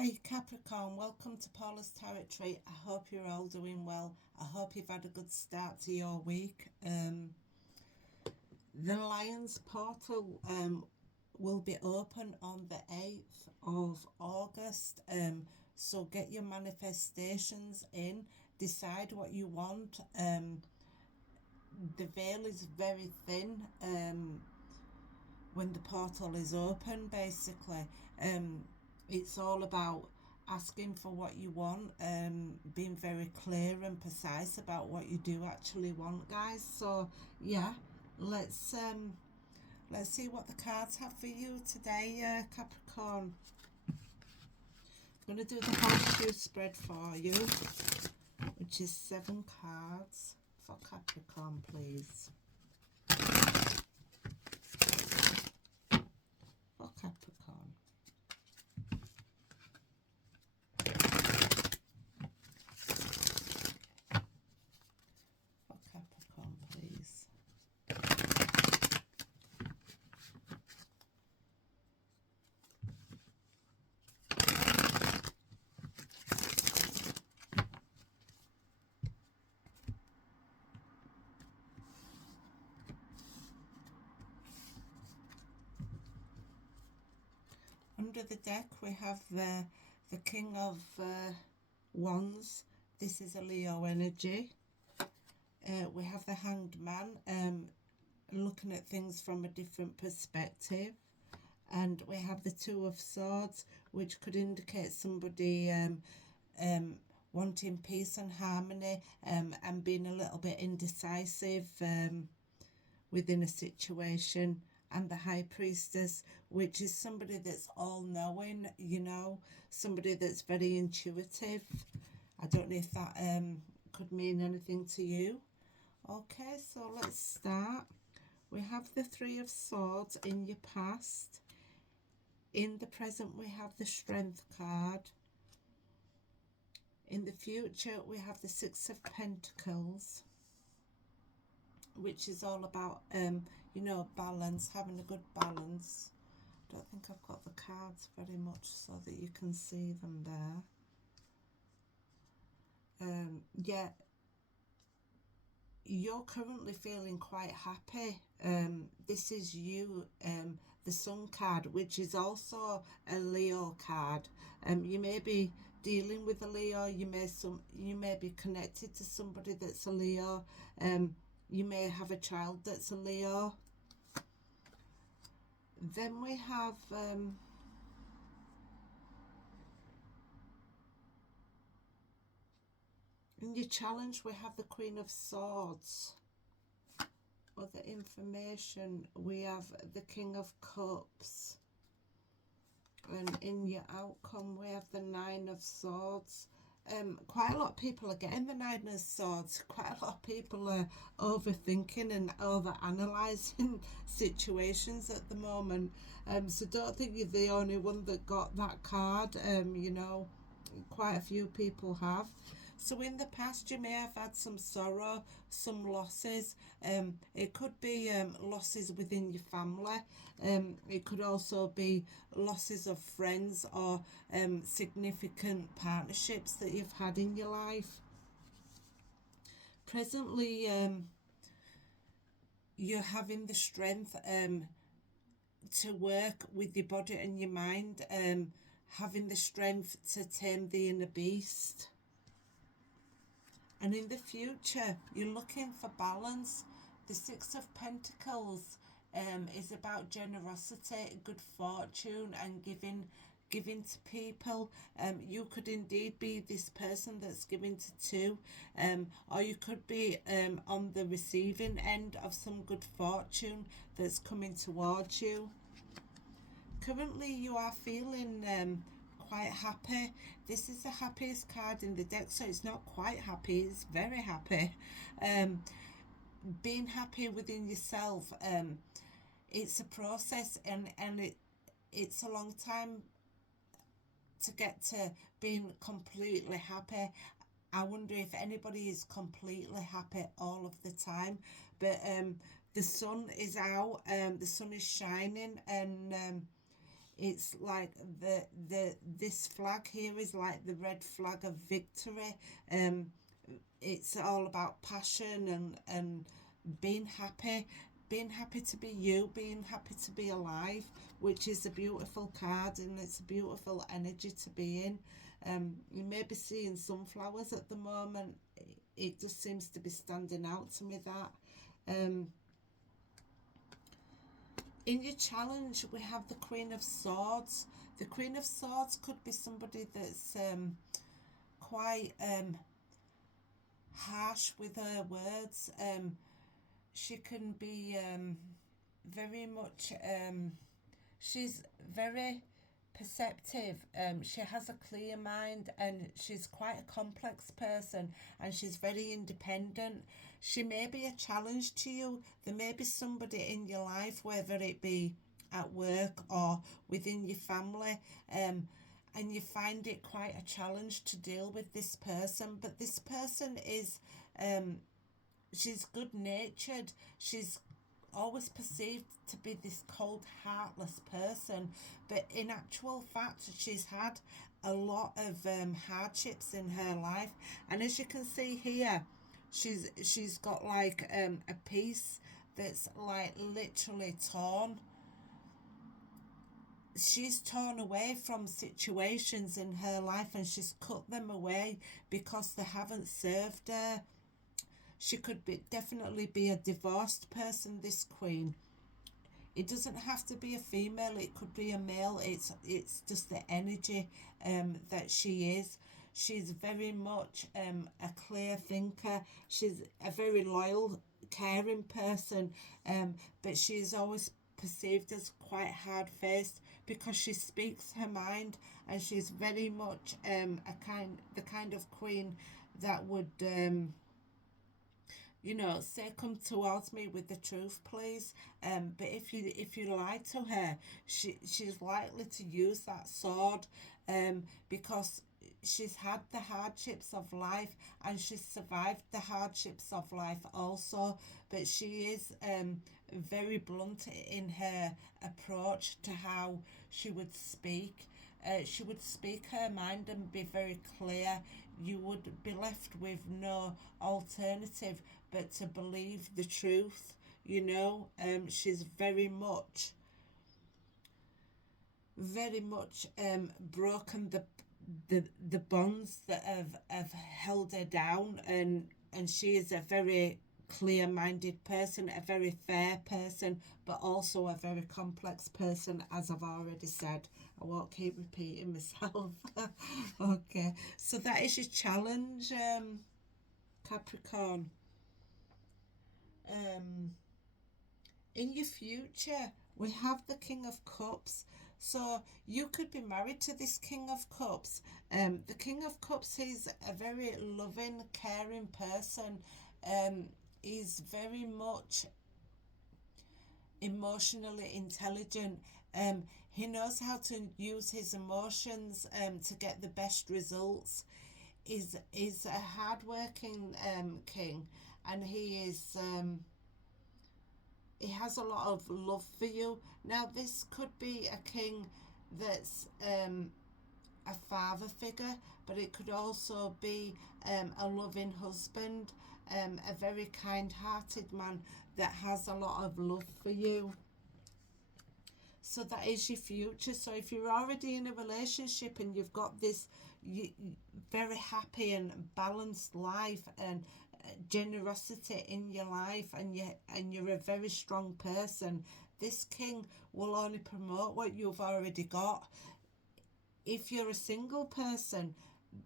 Hi Capricorn, welcome to Paula's Territory. I hope you're all doing well. I hope you've had a good start to your week. The Lions portal will be open on the 8th of August. So get your manifestations in, decide what you want. The veil is very thin when the portal is open, basically. It's all about asking for what you want, being very clear and precise about what you do actually want, guys. So yeah, let's see what the cards have for you today, Capricorn. I'm going to do the horseshoe spread for you, which is 7 cards for Capricorn, please. For Capricorn. For Capricorn, please. Under the deck we have the King of Wands. This is a Leo energy. We have the Hanged Man, looking at things from a different perspective. And we have the Two of Swords, which could indicate somebody wanting peace and harmony, and being a little bit indecisive within a situation. And the High Priestess, which is somebody that's all-knowing, you know, somebody that's very intuitive. I don't know if that could mean anything to you. Okay, so let's start. We have the Three of Swords in your past. In the present, we have the Strength card. In the future, we have the Six of Pentacles, which is all about, you know, balance, having a good balance. I don't think I've got the cards very much so that you can see them there. Yeah, you're currently feeling quite happy. This is you, the Sun card, which is also a Leo card. You may be dealing with a Leo. You may be connected to somebody that's a Leo. You may have a child that's a Leo. Then we have in your challenge, we have the Queen of Swords. Other information, we have the King of Cups. And in your outcome, we have the Nine of Swords. Quite a lot of people are getting the Nine of Swords. Quite a lot of people are overthinking and over-analysing situations at the moment. So don't think you're the only one that got that card. You know, quite a few people have. So in the past, you may have had some sorrow, some losses. It could be losses within your family. It could also be losses of friends or significant partnerships that you've had in your life. Presently, you're having the strength to work with your body and your mind, having the strength to tame the inner beast. And in the future, you're looking for balance. The Six of Pentacles is about generosity, good fortune, and giving to people. You could indeed be this person that's giving to two, or you could be on the receiving end of some good fortune that's coming towards you. Currently, you are feeling quite happy. This is the happiest card in the deck, so it's not quite happy, it's very happy. Being happy within yourself, it's a process, and it's a long time to get to being completely happy. I wonder if anybody is completely happy all of the time, but the sun is out, the sun is shining, and It's like this flag here is like the red flag of victory. It's all about passion and being happy to be you, being happy to be alive, which is a beautiful card, and it's a beautiful energy to be in. You may be seeing sunflowers at the moment. It just seems to be standing out to me that. In your challenge, we have the Queen of Swords. The Queen of Swords could be somebody that's quite harsh with her words. She can be very much, she's very perceptive. She has a clear mind, and she's quite a complex person, and she's very independent. She may be a challenge to you. There may be somebody in your life, whether it be at work or within your family, and you find it quite a challenge to deal with this person. But this person is, she's good natured. She's always perceived to be this cold, heartless person, but in actual fact, she's had a lot of hardships in her life. And as you can see here, she's got like a piece that's like literally torn. She's torn away from situations in her life, and she's cut them away because they haven't served her. She could definitely be a divorced person, this queen. It doesn't have to be a female, it could be a male. It's just the energy that she is. She's very much a clear thinker. She's a very loyal, caring person, but she's always perceived as quite hard-faced because she speaks her mind, and she's very much the kind of queen that would say, come towards me with the truth, please. But if you lie to her, she's likely to use that sword, because she's had the hardships of life, and she's survived the hardships of life also. But she is very blunt in her approach to how she would speak. She would speak her mind and be very clear. You would be left with no alternative but to believe the truth. She's very much broken the bonds that have held her down, and she is a very clear-minded person, a very fair person, but also a very complex person, as I've already said. I won't keep repeating myself. Okay, so that is your challenge, Capricorn. In your future, we have the King of Cups. So you could be married to this King of Cups. The King of Cups, he's a very loving, caring person. He's very much emotionally intelligent. He knows how to use his emotions to get the best results. Is a hardworking king, and he has a lot of love for you. Now, this could be a king that's a father figure, but it could also be a loving husband, a very kind-hearted man that has a lot of love for you. So that is your future. So if you're already in a relationship and you've got this very happy and balanced life and generosity in your life, and you're a very strong person, this king will only promote what you've already got. If you're a single person,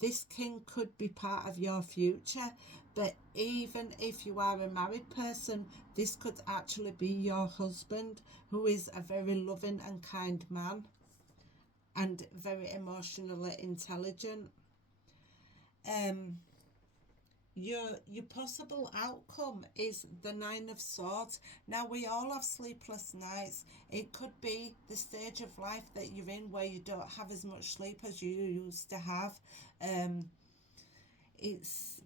this king could be part of your future. But even if you are a married person, this could actually be your husband, who is a very loving and kind man and very emotionally intelligent. Your possible outcome is the Nine of Swords. Now, we all have sleepless nights. It could be the stage of life that you're in where you don't have as much sleep as you used to have. It's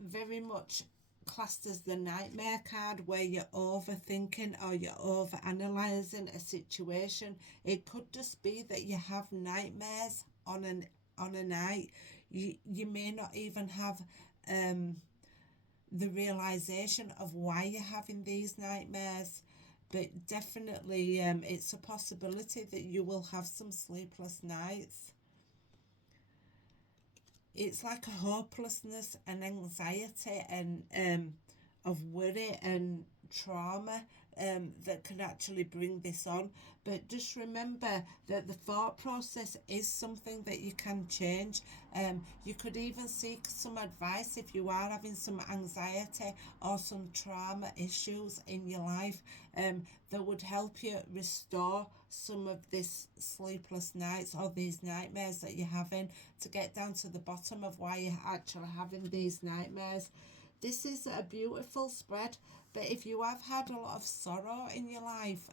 very much classed as the nightmare card, where you're overthinking or you're overanalyzing a situation. It could just be that you have nightmares on a night. You may not even have the realization of why you're having these nightmares, but definitely it's a possibility that you will have some sleepless nights. It's like a hopelessness and anxiety and of worry and trauma that can actually bring this on. But just remember that the thought process is something that you can change. You could even seek some advice if you are having some anxiety or some trauma issues in your life that would help you restore some of this sleepless nights or these nightmares that you're having, to get down to the bottom of why you're actually having these nightmares. This is a beautiful spread, but if you have had a lot of sorrow in your life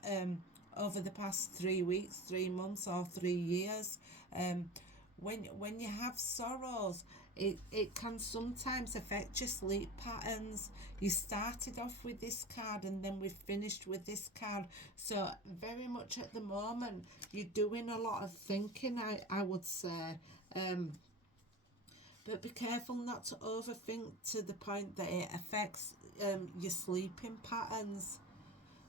over the past 3 weeks, 3 months or 3 years, when you have sorrows, it can sometimes affect your sleep patterns. You started off with this card and then we've finished with this card. So very much at the moment, you're doing a lot of thinking, I would say. But be careful not to overthink to the point that it affects your sleeping patterns.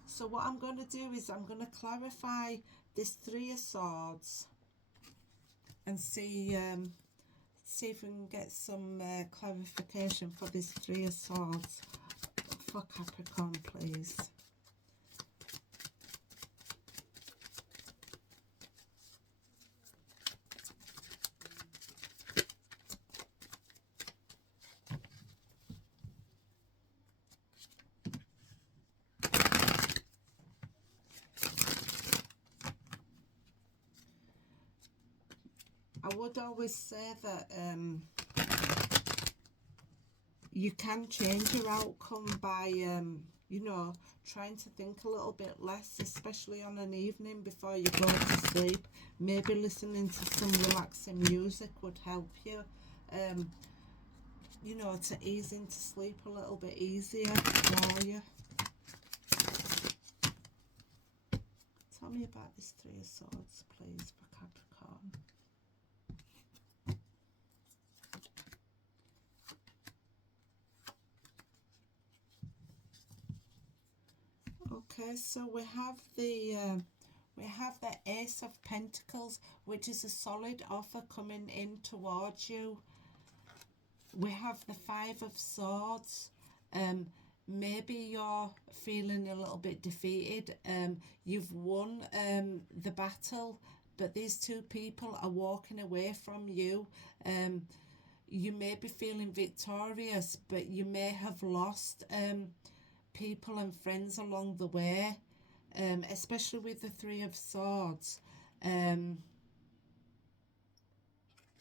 So what I'm going to do is I'm going to clarify this Three of Swords and see if we can get some clarification for this Three of Swords for Capricorn, please. I would always say that you can change your outcome by, you know, trying to think a little bit less, especially on an evening before you go to sleep. Maybe listening to some relaxing music would help you, you know, to ease into sleep a little bit easier for you. Tell me about this Three of Swords, please, for Capricorn. Okay, so we have the Ace of Pentacles, which is a solid offer coming in towards you. We have the Five of Swords. Maybe you're feeling a little bit defeated. You've won the battle, but these two people are walking away from you. You may be feeling victorious, but you may have lost people and friends along the way, especially with the Three of Swords.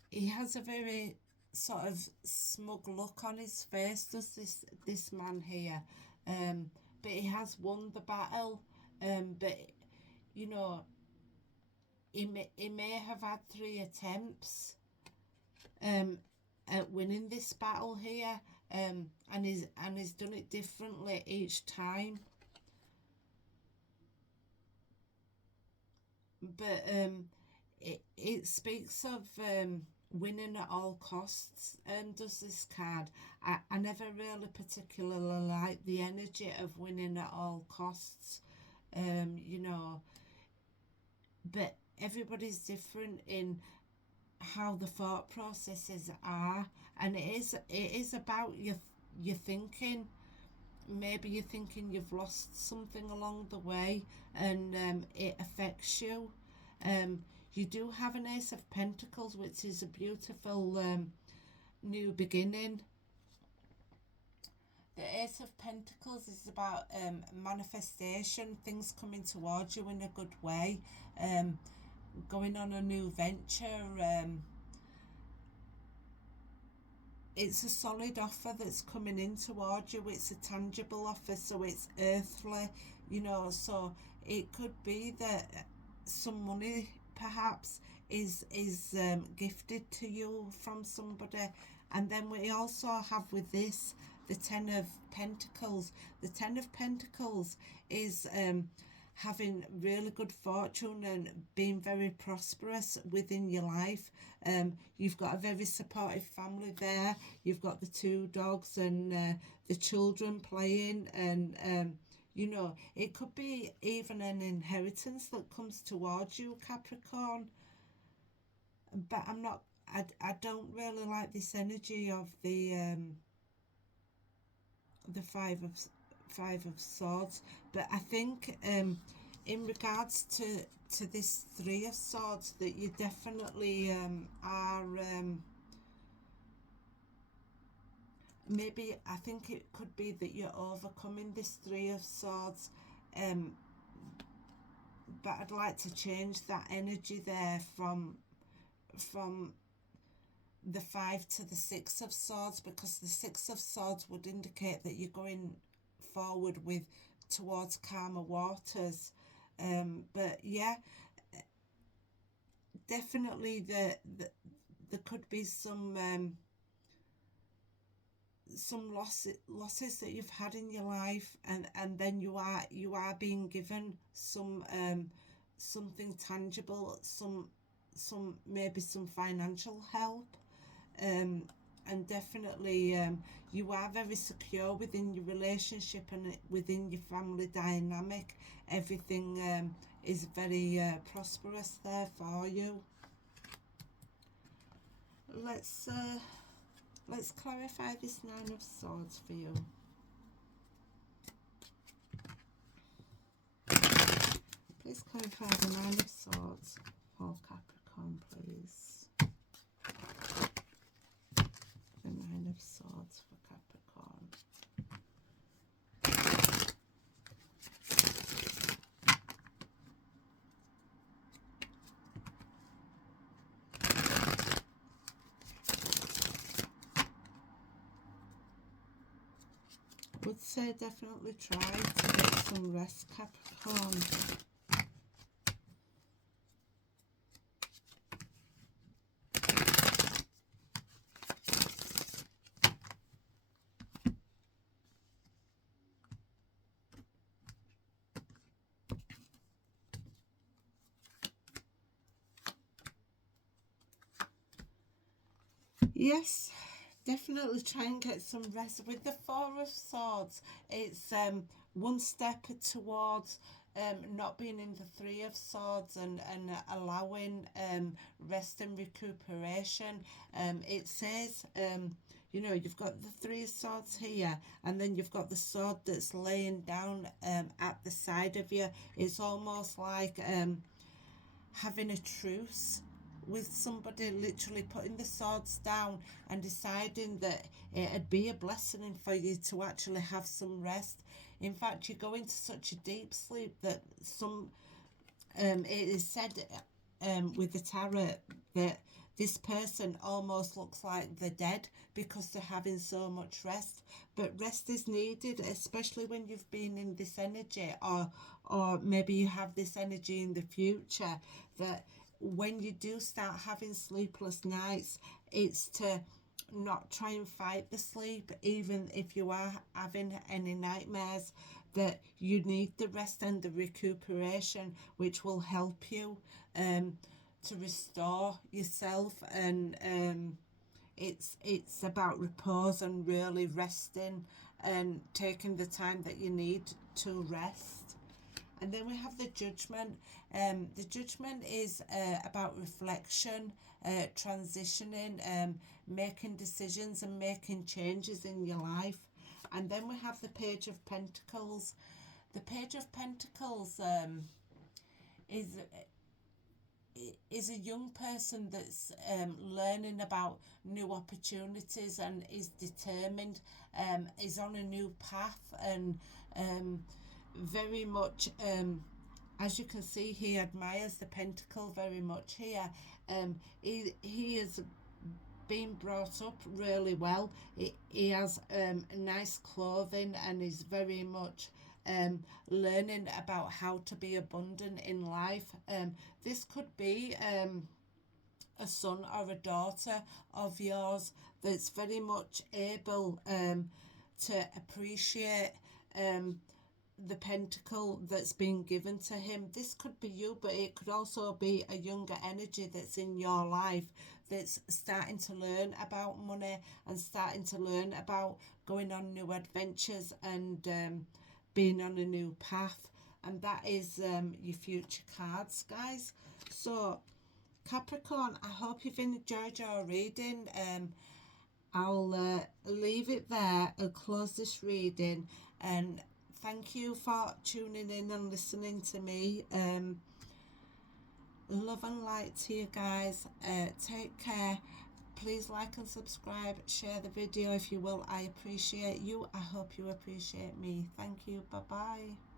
He has a very sort of smug look on his face, does this man here, but he has won the battle, but you know, he may have had 3 attempts at winning this battle here, and he's done it differently each time. But it speaks of winning at all costs, does this card. I never really particularly like the energy of winning at all costs, you know, but everybody's different in how the thought processes are, and it is about your thinking. Maybe you're thinking you've lost something along the way, and it affects you. You do have an Ace of Pentacles, which is a beautiful new beginning. The Ace of Pentacles is about manifestation, things coming towards you in a good way, going on a new venture. It's a solid offer that's coming in towards you. It's a tangible offer, so it's earthly, you know, so it could be that some money perhaps is gifted to you from somebody. And then we also have with this the Ten of Pentacles. The Ten of Pentacles is having really good fortune and being very prosperous within your life. You've got a very supportive family there. You've got the two dogs and the children playing, and you know, it could be even an inheritance that comes towards you, Capricorn. But I don't really like this energy of the five of swords. But I think in regards to this three of swords, that you definitely are maybe, I think it could be that you're overcoming this three of swords, but I'd like to change that energy there from the five to the six of swords, because the six of swords would indicate that you're going forward with towards calmer waters. But yeah, definitely there could be some losses that you've had in your life, and then you are being given some something tangible, some maybe some financial help, and definitely you are very secure within your relationship and within your family dynamic. Everything is very prosperous there for you. Let's clarify this Nine of Swords for you. Please clarify the Nine of Swords for Capricorn, please. The Nine of Swords for Capricorn. Would say definitely try to get some rest, Capricorn. Yes, definitely try and get some rest. With the Four of Swords, it's one step towards not being in the Three of Swords, and allowing rest and recuperation. It says, you know, you've got the Three of Swords here, and then you've got the sword that's laying down at the side of you. It's almost like having a truce with somebody, literally putting the swords down and deciding that it'd be a blessing for you to actually have some rest. In fact, you go into such a deep sleep that it is said with the tarot that this person almost looks like they're dead because they're having so much rest. But rest is needed, especially when you've been in this energy, or maybe you have this energy in the future, that when you do start having sleepless nights, it's to not try and fight the sleep, even if you are having any nightmares, that you need the rest and the recuperation, which will help you to restore yourself. And it's about repose and really resting and taking the time that you need to rest. And then we have the Judgment. The Judgment is about reflection, transitioning, making decisions and making changes in your life. And then we have the Page of Pentacles. The Page of Pentacles is a young person that's learning about new opportunities and is determined, is on a new path, and very much, as you can see, he admires the pentacle very much here. He is being brought up really well. He has nice clothing and is very much learning about how to be abundant in life. This could be a son or a daughter of yours that's very much able to appreciate the pentacle that's been given to him. This could be you, but it could also be a younger energy that's in your life that's starting to learn about money and starting to learn about going on new adventures and being on a new path. And that is your future cards, guys. So Capricorn, I hope you've enjoyed your reading. I'll leave it there and close this reading, and thank you for tuning in and listening to me. Love and light to you guys. Take care. Please like and subscribe. Share the video if you will. I appreciate you. I hope you appreciate me. Thank you. Bye bye.